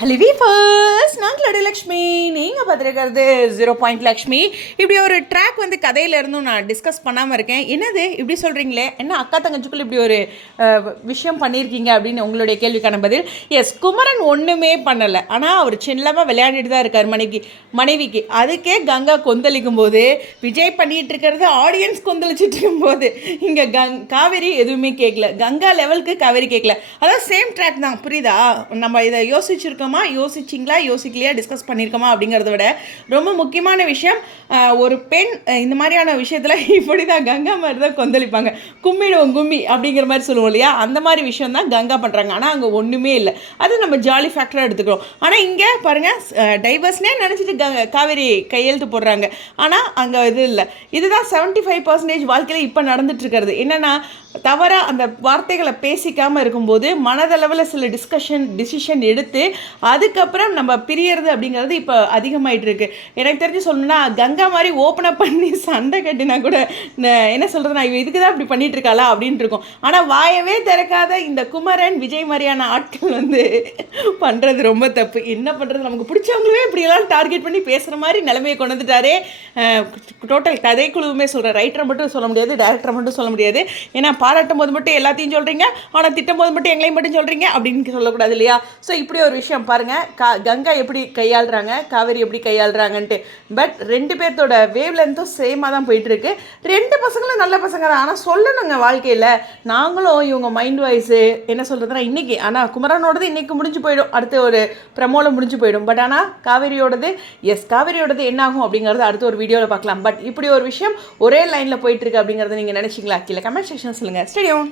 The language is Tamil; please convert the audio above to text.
ஹலோ வீஃபர்ஸ், நான் கிளடி லக்ஷ்மி. நீங்கள் பார்த்துருக்கிறது 0 லக்ஷ்மி. இப்படி ஒரு ட்ராக் வந்து கதையிலேருந்தும் நான் டிஸ்கஸ் பண்ணாமல் இருக்கேன். என்னது இப்படி சொல்கிறீங்களே, என்ன அக்கா தங்கச்சிக்குள்ளே இப்படி ஒரு விஷயம் பண்ணியிருக்கீங்க அப்படின்னு உங்களுடைய கேள்விக்கான பதில் எஸ். குமரன் ஒன்றுமே பண்ணலை, ஆனால் அவர் சின்னமாக விளையாடிட்டு தான் இருக்கார் மனைவிக்கு. அதுக்கே கங்கா கொந்தளிக்கும் போது, விஜய் பண்ணிகிட்டு இருக்கிறது ஆடியன்ஸ் கொந்தளிச்சிட்டு இருக்கும்போது இங்கே காவேரி எதுவுமே கேட்கல. கங்கா லெவலுக்கு காவேரி கேட்கல. அதாவது சேம் ட்ராக் தான், புரியுதா? நம்ம இதை யோசிச்சிருக்கோம், யோசிச்சிங்களா யோசிக்கலையா டிஸ்கஸ் பண்ணியிருக்கோமா அப்படிங்கிறத விட ரொம்ப முக்கியமான விஷயம், ஒரு பெண் இந்த மாதிரியான விஷயத்தில் இப்படி தான் கங்கா மாதிரி தான் கொந்தளிப்பாங்க. கும்மிடுவோம் கும்மி அப்படிங்கிற மாதிரி சொல்லுவோம் இல்லையா, அந்த மாதிரி விஷயம் தான் கங்கா பண்ணுறாங்க. ஆனால் அங்கே ஒன்றுமே இல்லை, அது நம்ம ஜாலி ஃபேக்டராக எடுத்துக்கிறோம். ஆனால் இங்கே பாருங்கள், டைவர்ஸ்னே நினச்சிட்டு காவேரி கையெழுத்து போடுறாங்க. ஆனால் அங்கே இது இல்லை. இதுதான் 75% வாழ்க்கையில் இப்போ நடந்துட்டுருக்கிறது. என்னென்னா, தவறாக அந்த வார்த்தைகளை பேசிக்காமல் இருக்கும்போது மனதளவில் சில டிசிஷன் எடுத்து அதுக்கப்புறம் நம்ம பிரியறது அப்படிங்கிறது இப்போ அதிகமாகிட்டு இருக்கு. எனக்கு தெரிஞ்சு சொல்லணும்னா, கங்கா மாதிரி ஓப்பனாக பண்ணி சண்டை கட்டினா கூட என்ன சொல்கிறதுனா, இவ இதுக்கு தான் இப்படி பண்ணிட்டு இருக்காளா அப்படின்ட்டு இருக்கும். ஆனால் வாயவே திறக்காத இந்த குமரன் விஜய் மாதிரியான ஆட்கள் வந்து பண்ணுறது ரொம்ப தப்பு. என்ன பண்ணுறது, நமக்கு பிடிச்சவங்களே இப்படியெல்லாம் டார்கெட் பண்ணி பேசுகிற மாதிரி நிலைமையை கொண்டு வந்துட்டாரே. டோட்டல் கதைக்குழுவுமே சொல்கிறேன், ரைட்டரை மட்டும் சொல்ல முடியாது, டைரக்டரை மட்டும் சொல்ல முடியாது. ஏன்னா பாராட்டும் போது மட்டும் எல்லாத்தையும் சொல்கிறீங்க, ஆனால் திட்டும் போது மட்டும் எங்களையும் மட்டும் சொல்கிறீங்க அப்படின்னு சொல்லக்கூடாது இல்லையா? ஸோ இப்படி ஒரு விஷயம் பாருங்கள், கங்கா எப்படி கையாளுறாங்க, காவேரி எப்படி கையாளுறாங்கன்ட்டு. பட் ரெண்டு பேர்த்தோட வேவ் லென்த்தும் சேமாக தான் போயிட்டுருக்கு. ரெண்டு பசங்களும் நல்ல பசங்க தான், ஆனால் சொல்லணுங்க வாழ்க்கையில். நாங்களும் இவங்க மைண்ட் வாய்ஸு என்ன சொல்கிறதுனா இன்றைக்கி, ஆனால் குமரனோடது இன்றைக்கி முடிஞ்சு போயிடும், அடுத்து ஒரு ப்ரமோவில் முடிஞ்சு போயிடும். பட் ஆனால் காவேரியோடது காவேரியோடது என்ன ஆகும் அப்படிங்கிறது அடுத்த ஒரு வீடியோவில் பார்க்கலாம். பட் இப்படி ஒரு விஷயம் ஒரே லைனில் போயிட்டுருக்கு அப்படிங்கிறத நீங்கள் நினச்சிங்களா? கீழே கமெண்ட் செக்ஷன் சொல்லுங்கள். ஸ்டேடியம்.